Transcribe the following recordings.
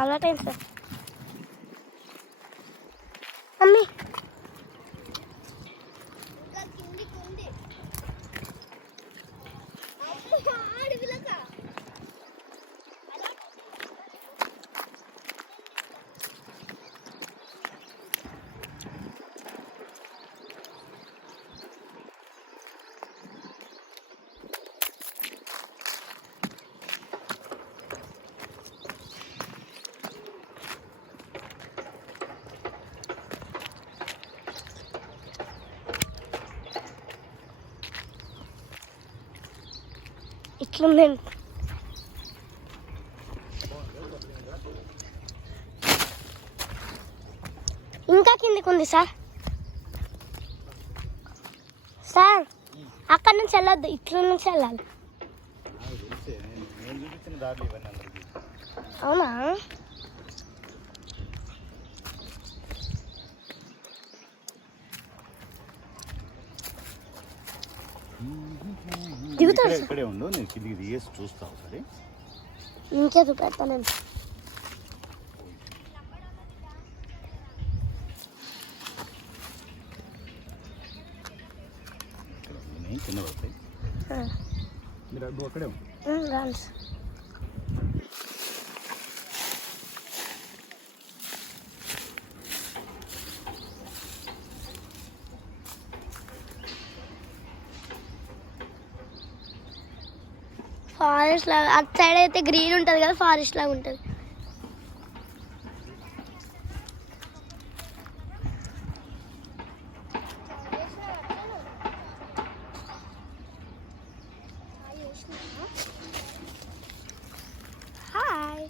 అలవాటైంది sir. Mummy ఇట్లుందండి. ఇంకా కిందికి ఉంది సార్. సార్ అక్కడ నుంచి వెళ్ళొద్దు, ఇట్ల నుంచి వెళ్ళాలి. అవునా? దిగుతాడు. ఇక్కడే ఉండు, నేను కిందికి దిగేసి చూస్తాను సరే. ఇంకే చూపెడతాను. కింద పడతాయి, మీరు అడ్డు అక్కడే ఉంది. రాను. ఫారెస్ట్ లాగా అటు సైడ్ అయితే గ్రీన్ ఉంటుంది కదా, ఫారెస్ట్ లాగా ఉంటుంది. హాయ్.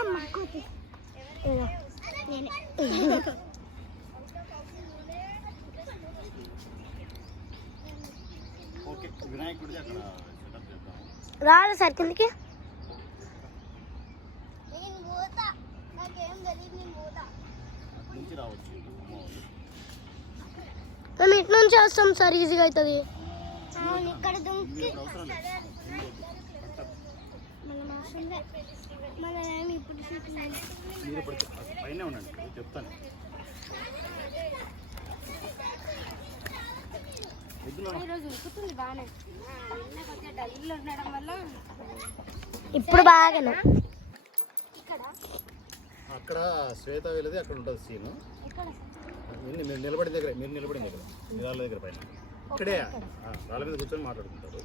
అమ్మ కోతి నేనే. రాదు సార్ కిందికి. మేము ఇటు నుంచి వస్తాం సార్, ఈజీగా అవుతుంది. ఇప్పుడు బాగానే అక్కడ శ్వేత వెళ్ళేది అక్కడ ఉంటుంది సీను. మీరు నిలబడిన దగ్గర, మీరు నిలబడిన దగ్గర, రాళ్ళ దగ్గర పైన ఇక్కడే రాళ్ళ మీద కూర్చొని మాట్లాడుకుంటారు.